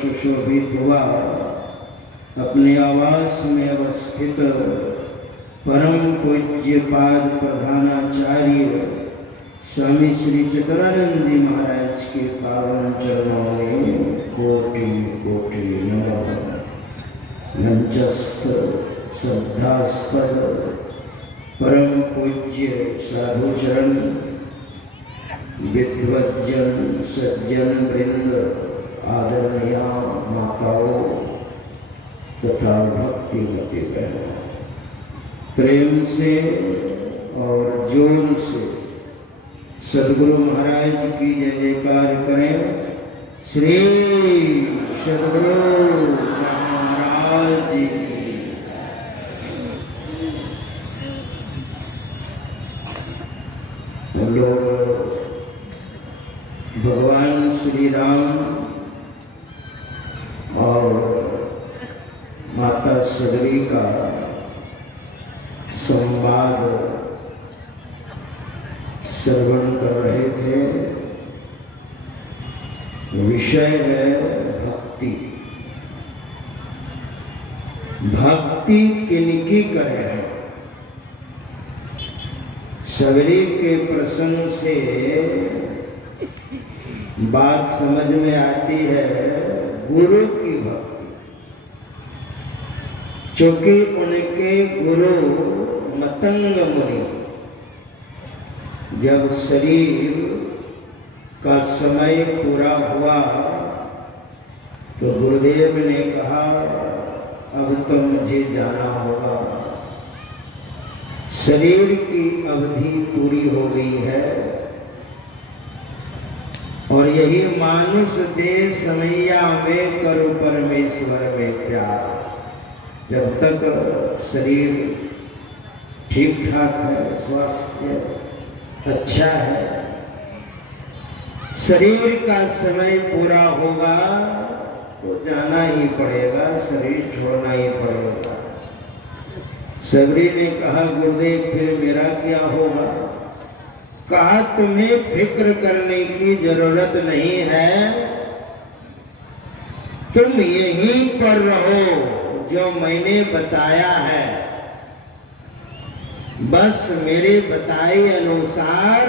सुशोभित हुआ अपने आवास में अवस्थित परम पूज्य पाद प्रधानाचार्य स्वामी श्री चित्तरानंद जी महाराज के पावन चरणों में कोटि कोटि नमः। मंचस्थ श्रद्धास्पद परम पूज्य साधु चरण, विद्वज्जन सज्जन वृंद, आदरणीय माताओं तथा भक्तिमती बहनों, प्रेम से और जोर से सद्गुरु महाराज की जय जयकार करें। श्री सद्गुरु महाराज जी की। हम लोग भगवान श्री राम और माता सदरी का संवाद श्रवण कर रहे थे। विषय है भक्ति। भक्ति किनकी करें? सदरी के प्रसंग से बात समझ में आती है गुरु की भक्ति, क्योंकि उनके गुरु मतंग मुनि जब शरीर का समय पूरा हुआ तो गुरुदेव ने कहा अब तो मुझे जाना होगा, शरीर की अवधि पूरी हो गई है और यही मानुष देह समैया में करो परमेश्वर में प्यार। जब तक शरीर ठीक ठाक है, स्वास्थ्य अच्छा है, शरीर का समय पूरा होगा तो जाना ही पड़ेगा, शरीर छोड़ना ही पड़ेगा। सबरी ने कहा गुरुदेव फिर मेरा क्या होगा? कहा तुम्हें फिक्र करने की जरूरत नहीं है, तुम यहीं पर रहो जो मैंने बताया है, बस मेरे बताए अनुसार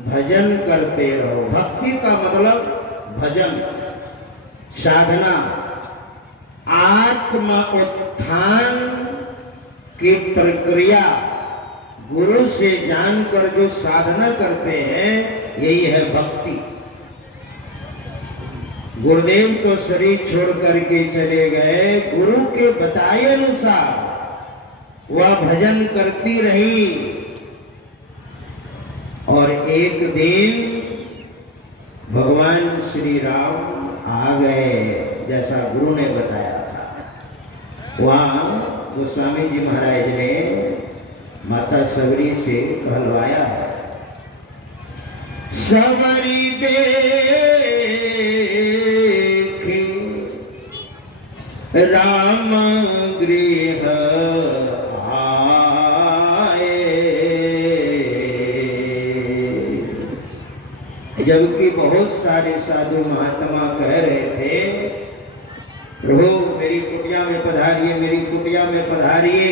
भजन करते रहो। भक्ति का मतलब भजन, साधना, आत्म आत्म उत्थान की प्रक्रिया गुरु से जानकर जो साधना करते हैं यही है भक्ति। गुरुदेव तो शरीर छोड़ करके चले गए, गुरु के बताए अनुसार वह भजन करती रही और एक दिन भगवान श्री राम आ गए जैसा गुरु ने बताया था। वहां गोस्वामी जी महाराज ने माता सबरी से कहलवाया है, सबरी देख राम गृह आए। जबकि बहुत सारे साधु महात्मा कह रहे थे, प्रभु मेरी कुटिया में पधारिए, मेरी कुटिया में पधारिए,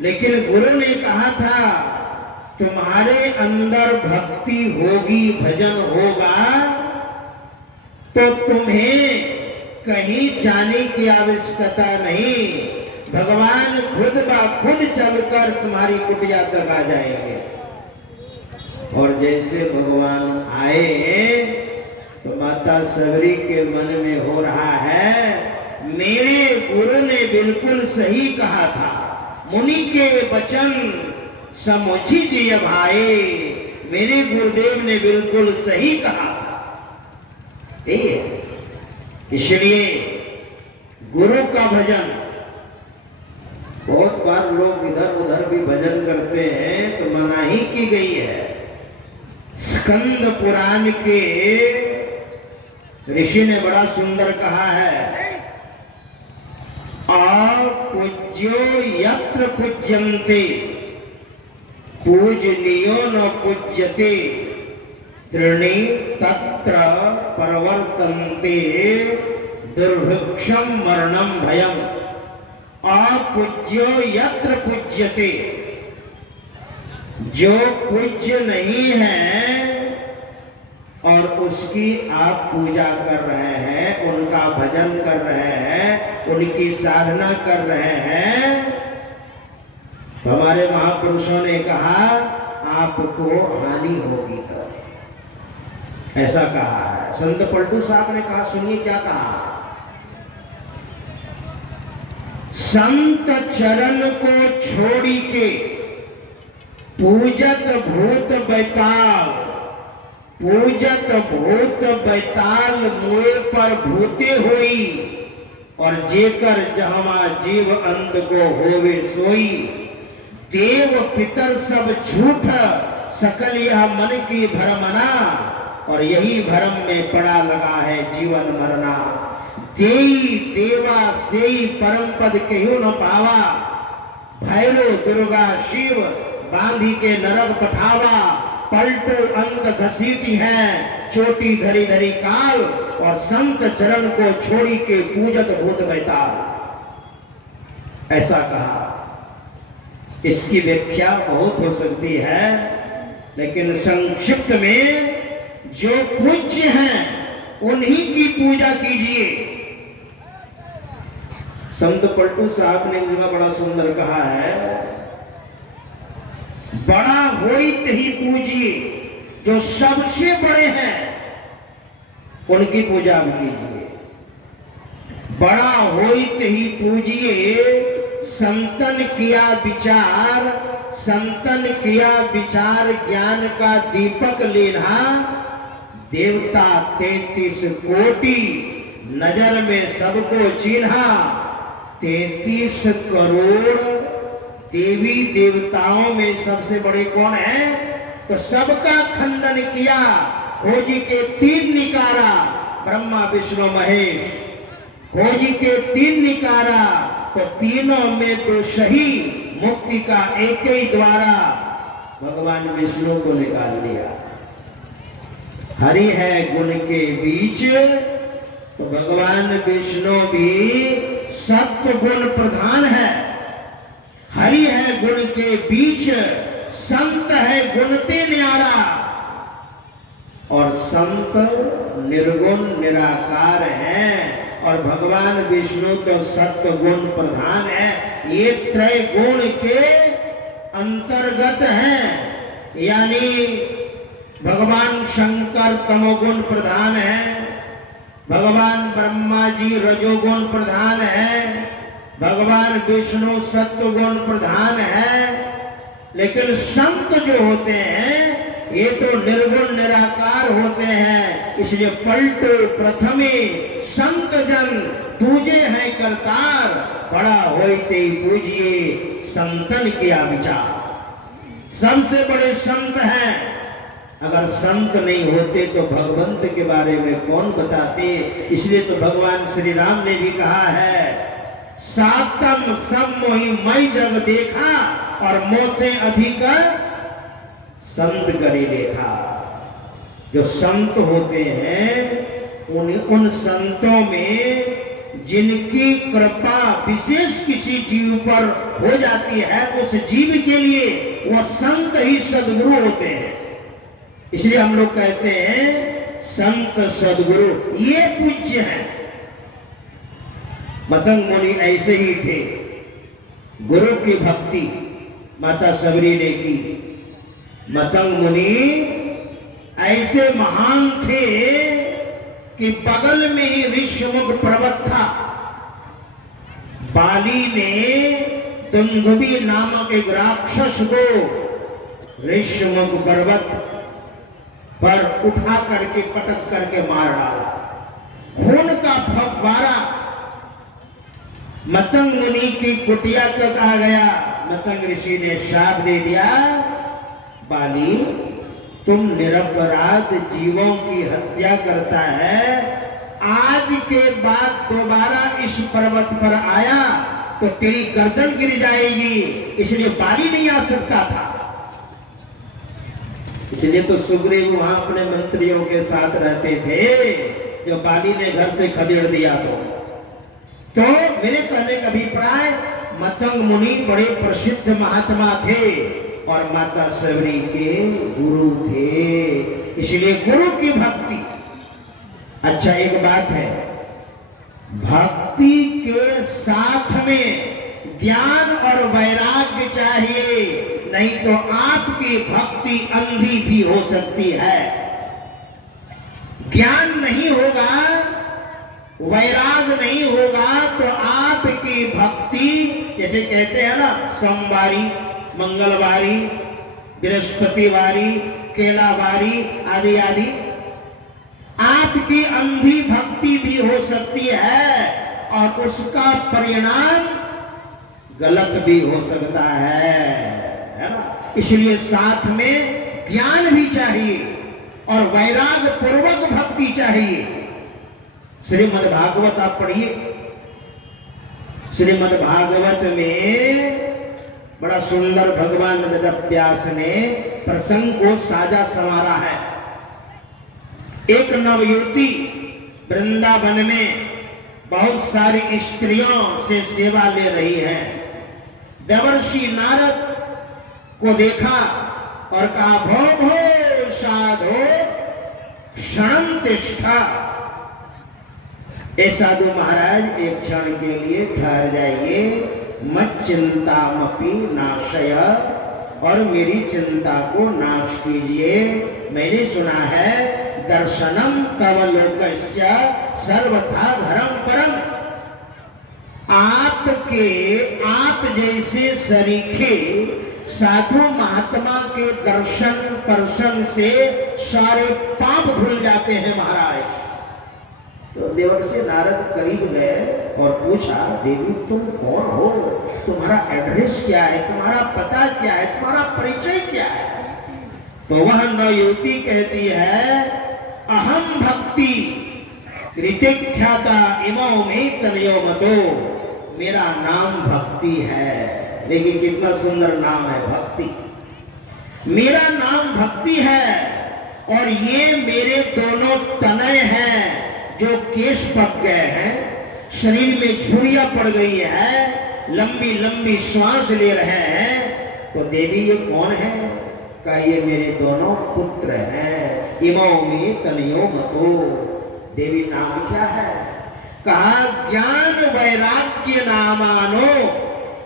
लेकिन गुरु ने कहा था तुम्हारे अंदर भक्ति होगी, भजन होगा तो तुम्हें कहीं जाने की आवश्यकता नहीं, भगवान खुद ब खुद चलकर तुम्हारी कुटिया तक आ जाएंगे। और जैसे भगवान आए तो माता सबरी के मन में हो रहा है, मेरे गुरु ने बिल्कुल सही कहा था, मुनि के वचन समुचि जी भाई, मेरे गुरुदेव ने बिल्कुल सही कहा था। इसलिए गुरु का भजन, बहुत बार लोग इधर उधर भी भजन करते हैं तो मनाही की गई है। स्कंद पुराण के ऋषि ने बड़ा सुंदर कहा है, अपूज्यो यत्र पूज्यन्ते पूजनीयो न पूज्यते त्रीणि तत्र परवर्तन्ते दुर्भिक्षम मरणम भयम। अपूज्यो यत्र पूज्यते, जो पूज्य नहीं है और उसकी आप पूजा कर रहे हैं, उनका भजन कर रहे हैं, उनकी साधना कर रहे हैं, तो हमारे महापुरुषों ने कहा आपको हानि होगी। तो ऐसा कहा है। संत पलटू साहब ने कहा, सुनिए क्या कहा, संत चरण को छोड़ी के पूजत भूत बैताल, पूजत भूत बैताल मुए पर भूते हुई, और जेकर जहवा जीव अंत को होवे सोई, देव पितर सब झूठ सकल यह मन की भरमना, और यही भरम में पड़ा लगा है जीवन मरना। देई देवा सेई परम पद केहू न पावा, भैरो दुर्गा शिव बांधी के नरक पठावा, पलटो अंत घसीटी है चोटी धरी धरी काल, और संत चरण को छोड़ी के पूजत भूत बैताल। ऐसा कहा। इसकी व्याख्या बहुत हो सकती है, लेकिन संक्षिप्त में जो पूज्य हैं उन्हीं की पूजा कीजिए। संत पलटू साहब ने एक जगह बड़ा सुंदर कहा है, बड़ा होइत ही पूजिए, जो सबसे बड़े हैं उनकी पूजा कीजिए। बड़ा होइत ही पूजिए, संतन किया विचार, संतन किया विचार ज्ञान का दीपक लेना, देवता 33 कोटि नजर में सबको चिन्हा, 33 करोड़ देवी देवताओं में सबसे बड़े कौन है, तो सबका खंडन किया, खोजी के 3 निकारा, ब्रह्मा विष्णु महेश, खोजी के 3 निकारा, तो तीनों में तो सही, मुक्ति का एक ही द्वारा, भगवान विष्णु को निकाल लिया। हरि है गुण के बीच, तो भगवान विष्णु भी सत्व गुण प्रधान है। हरि है गुण के बीच, संत है गुणते न्यारा, और संत निर्गुण निराकार हैं, और भगवान विष्णु तो सत्य गुण प्रधान है, ये त्रय गुण के अंतर्गत हैं। यानी भगवान शंकर तमोगुण प्रधान है, भगवान ब्रह्मा जी रजोगुण प्रधान है, भगवान विष्णु सत्व गुण प्रधान है। लेकिन संत जो होते हैं ये तो निर्गुण निराकार होते हैं। इसलिए पलटो प्रथमे संत जन दूजे हैं करतार, बड़ा होते पूजिए संतन किया विचार। सबसे बड़े संत हैं, अगर संत नहीं होते तो भगवंत के बारे में कौन बताते। इसलिए तो भगवान श्री राम ने भी कहा है, सातम सम मोहि मई जग देखा और मोते अधिक संत करी देखा। जो संत होते हैं उन संतों में जिनकी कृपा विशेष किसी जीव पर हो जाती है तो उस जीव के लिए वह संत ही सद्गुरु होते हैं। इसलिए हम लोग कहते हैं संत सद्गुरु ये पूज्य हैं। मतंग मुनि ऐसे ही थे, गुरु की भक्ति माता सबरी ने की। मतंग मुनि ऐसे महान थे कि बगल में ही ऋषमुख पर्वत था। बाली ने दुंदुभी नामक एक राक्षस को ऋषमुख पर्वत पर उठा करके पटक करके मार डाला। खून का फव्वारा मतंग मुनि की कुटिया तक आ गया। मतंग ऋषि ने शाप दे दिया, बाली तुम निरपराध जीवों की हत्या करता है, आज के बाद दोबारा इस पर्वत पर आया तो तेरी गर्दन गिर जाएगी। इसलिए बाली नहीं आ सकता था। इसलिए तो सुग्रीव वहां अपने मंत्रियों के साथ रहते थे। जो बाली ने घर से खदेड़ दिया तो मेरे कहने का अभिप्राय, मतंग मुनि बड़े प्रसिद्ध महात्मा थे और माता सबरी के गुरु थे। इसलिए गुरु की भक्ति। अच्छा एक बात है, भक्ति के साथ में ज्ञान और वैराग्य चाहिए, नहीं तो आपकी भक्ति अंधी भी हो सकती है। ज्ञान नहीं होगा, वैराग नहीं होगा तो आपकी भक्ति, जैसे कहते हैं ना, सोमवारी, मंगलवारी, बृहस्पतिवारी, केलावारी आदि आदि, आपकी अंधी भक्ति भी हो सकती है और उसका परिणाम गलत भी हो सकता है ना। इसलिए साथ में ज्ञान भी चाहिए और वैराग पूर्वक भक्ति चाहिए। श्रीमद् भागवत आप पढ़िए। श्रीमद् भागवत में बड़ा सुंदर भगवान वेदव्यास ने प्रसंग को साजा संवारा है। एक नवयुवती वृंदावन में बहुत सारी स्त्रियों से सेवा ले रही है। देवर्षि नारद को देखा और कहा, भो भो साधो क्षणं तिष्ठा। ए साधु महाराज एक क्षण के लिए ठहर जाइए, मत चिंतामपि नाशय, और मेरी चिंता को नाश कीजिए। मैंने सुना है दर्शनम तव लोकस्य सर्वथा धर्म परम। आप जैसे सरीखे साधु महात्मा के दर्शन परशन से सारे पाप धुल जाते हैं महाराज। तो देवर्षि नारद करीब गए और पूछा, देवी तुम कौन हो, तुम्हारा एड्रेस क्या है, तुम्हारा पता क्या है, तुम्हारा परिचय क्या है। तो वह नवयुवती कहती है, अहम भक्ति ऋतिख्याता इमो में तनयो मतो। मेरा नाम भक्ति है। देखिए कितना सुंदर नाम है, भक्ति। मेरा नाम भक्ति है और ये मेरे दोनों तनय हैं जो केश पक गए हैं, शरीर में झुर्रियां पड़ गई है, लंबी लंबी श्वास ले रहे हैं। तो देवी ये कौन है? का ये मेरे दोनों पुत्र हैं। इमो में तनयो मतो। देवी नाम क्या है? कहा ज्ञान वैराग्य नामानो,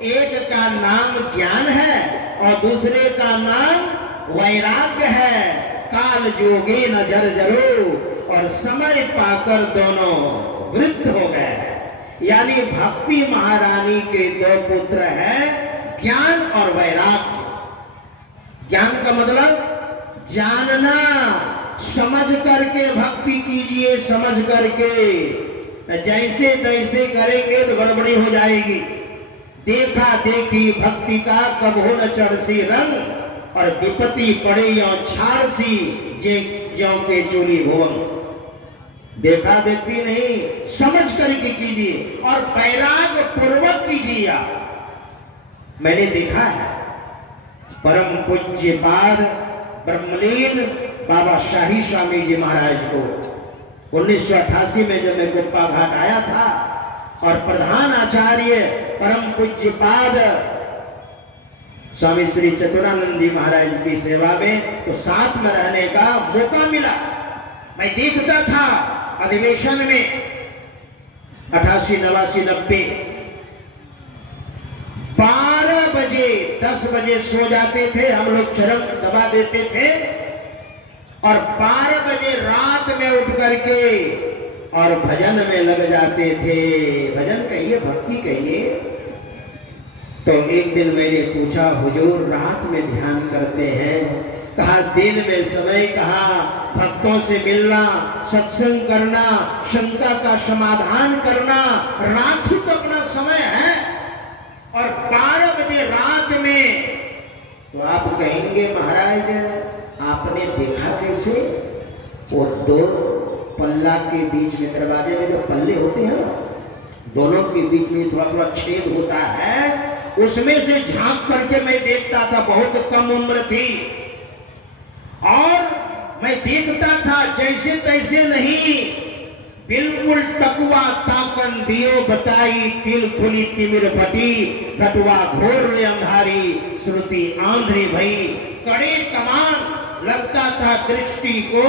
एक का नाम ज्ञान है और दूसरे का नाम वैराग्य है। काल जोगे न जर्जरो, और समय पाकर दोनों वृद्ध हो गए। यानी भक्ति महारानी के दो पुत्र हैं, ज्ञान और वैराग्य। ज्ञान का मतलब जानना, समझ करके भक्ति कीजिए, समझ करके। जैसे तैसे करेंगे तो गड़बड़ी हो जाएगी। देखा देखी भक्ति का कब हो न चढ़सी रंग, और विपत्ति पड़े यो छाड़ सी जे ज्यों के चोरी भुवन। देखा देखती नहीं, समझ करके कीजिए और वैराग्य पूर्वक कीजिए। मैंने देखा है परम पूज्य पाद ब्रह्मलीन बाबा शाही स्वामी जी महाराज को 1988 में जब मैं गुप्पा घाट आया था, और प्रधान आचार्य परम पूज्य पाद स्वामी श्री चतुरानंद जी महाराज की सेवा में तो साथ में रहने का मौका मिला। मैं देखता था अधिवेशन में 88, 89, 90, 12 बजे 10 बजे सो जाते थे हम लोग, चरम दबा देते थे, और 12 बजे रात में उठ करके और भजन में लग जाते थे। भजन कहिए, भक्ति कहिए। तो एक दिन मैंने पूछा, हुजूर रात में ध्यान करते हैं, कहा दिन में समय, कहा भक्तों से मिलना, सत्संग करना, शंका का समाधान करना, रात ही तो अपना समय है। और 12 बजे रात में, तो आप कहेंगे महाराज आपने देखा कैसे? वो दो पल्ला के बीच में, दरवाजे में जो पल्ले होते हैं दोनों के बीच में थोड़ा थोड़ा छेद होता है, उसमें से झांक करके मैं देखता था। बहुत कम उम्र थी और मैं देखता था जैसे तैसे नहीं, बिल्कुल टकुआ ताकन दियो बताई, तिल खुली तिमिर फटी, घटुआ घोर रे अंधारी, श्रुति आंध्री भई। कड़े कमान लगता था दृष्टि को,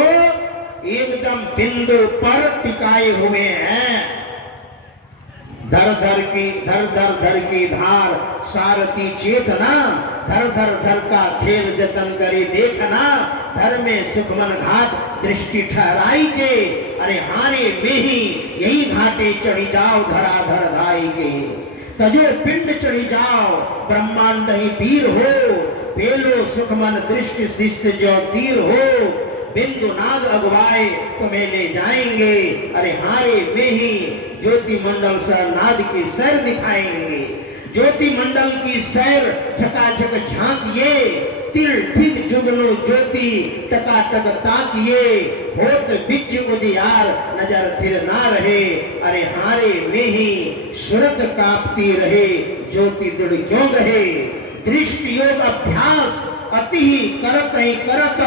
एकदम बिंदु पर टिकाए हुए हैं। धर धर की धार सारथी चेतना, धर धर का खेल जतन करे देखना, धर में सुखमन घाट दृष्टि ठहराई के, अरे हारे में ही यही घाटे चढ़ी जाओ धराधर धाई के। तजो पिंड चढ़ी जाओ ब्रह्मांड ही वीर हो, पेलो सुखमन दृष्टि शिष्ट जो तीर हो, बिंदु नाद अगवाए तुम्हें ले जाएंगे, अरे हारे में ही ज्योति मंडल सर नाद की सैर दिखाएंगे। ज्योति मंडल की सैर झकाझक झांकिए, तिल ठीक जुगनू ज्योति टकाटक ताकिए, होत बिच उजियार नजर थिर ना रहे, अरे हारे में ही सूरत कांपती रहे, ज्योति दृढ़ क्यों गहे। दृष्टि योग अभ्यास अति ही करत,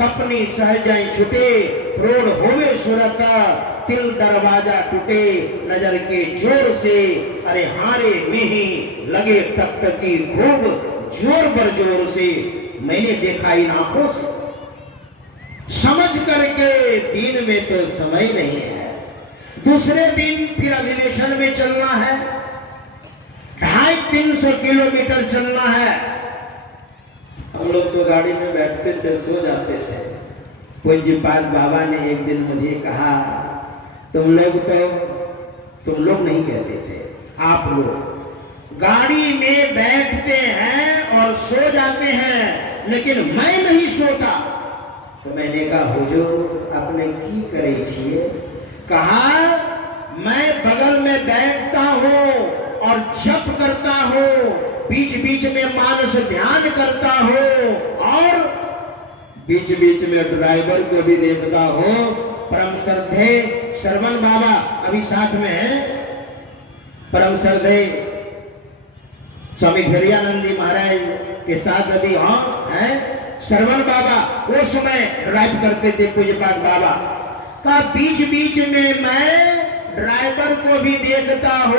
कपनी सहजय छुटे, प्रोढ़ होवे सुरत, तिल दरवाजा टूटे नजर के जोर से, अरे हारे में ही लगे टकटकी खूब जोर बर जोर से। मैंने देखा इन आंखों से, समझ करके दिन में तो समय नहीं है। दूसरे दिन फिर अधिवेशन में चलना है, 250-300 किलोमीटर चलना है। हम लोग तो गाड़ी में बैठते थे, सो जाते थे। पूज्यपाद बाबा ने एक दिन मुझे कहा, तुम लोग नहीं कहते थे, आप लोग गाड़ी में बैठते हैं और सो जाते हैं, लेकिन मैं नहीं सोता। तो मैंने कहा हुजूर आपने की करे छिए? कहा मैं बगल में बैठता हूँ और जप करता हूँ, बीच बीच में मानस ध्यान करता हूँ, और बीच बीच में ड्राइवर को भी देखता हूँ। परम श्रद्धे श्रवण बाबा अभी साथ में है, परम श्रद्धे स्वामी धैर्यानंद जी महाराज के साथ अभी हैं श्रवण बाबा। वो समय ड्राइव करते थे पूज्यपाद बाबा का। बीच बीच में मैं ड्राइवर को भी देखता हूँ,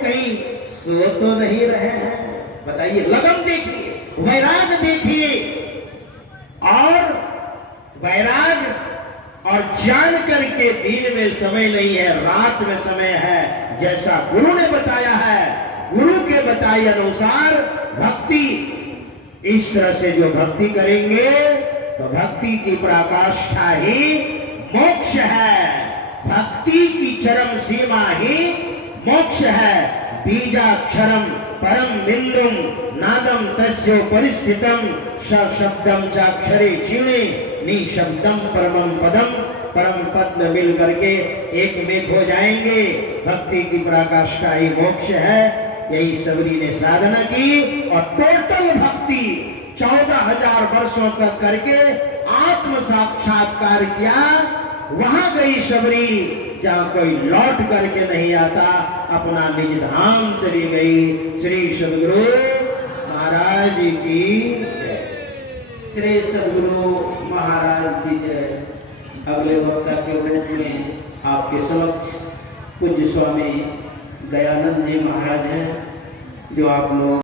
कहीं सो तो नहीं रहे हैं। बताइए, लगन देखिए, वैराग देखिए। और वैराग और जान करके दिन में समय नहीं है, रात में समय है, जैसा गुरु ने बताया है। गुरु के बताए अनुसार भक्ति, इस तरह से जो भक्ति करेंगे तो भक्ति की पराकाष्ठा ही मोक्ष है। भक्ति की चरम सीमा ही मोक्ष है। बीजाक्षरम परम बिंदुम नादम तस्यो परिस्थितम शब्दम चाक्षरे क्षीणे निशब्दम परमम पदम। परम पद में मिल करके एक में हो जाएंगे। भक्ति की पराकाष्ठा ही मोक्ष है। यही सबरी ने साधना की और टोटल भक्ति 14,000 वर्षों तक करके आत्म साक्षात्कार किया। वहां गई सबरी जहां कोई लौट करके नहीं आता, अपना निज धाम चली गई। श्री सद्गुरु महाराज की जय। श्री सद्गुरु महाराज की जय। अगले वक्ता के रूप में आपके समक्ष पूज्य स्वामी दयानंद जी महाराज हैं, जो आप लोग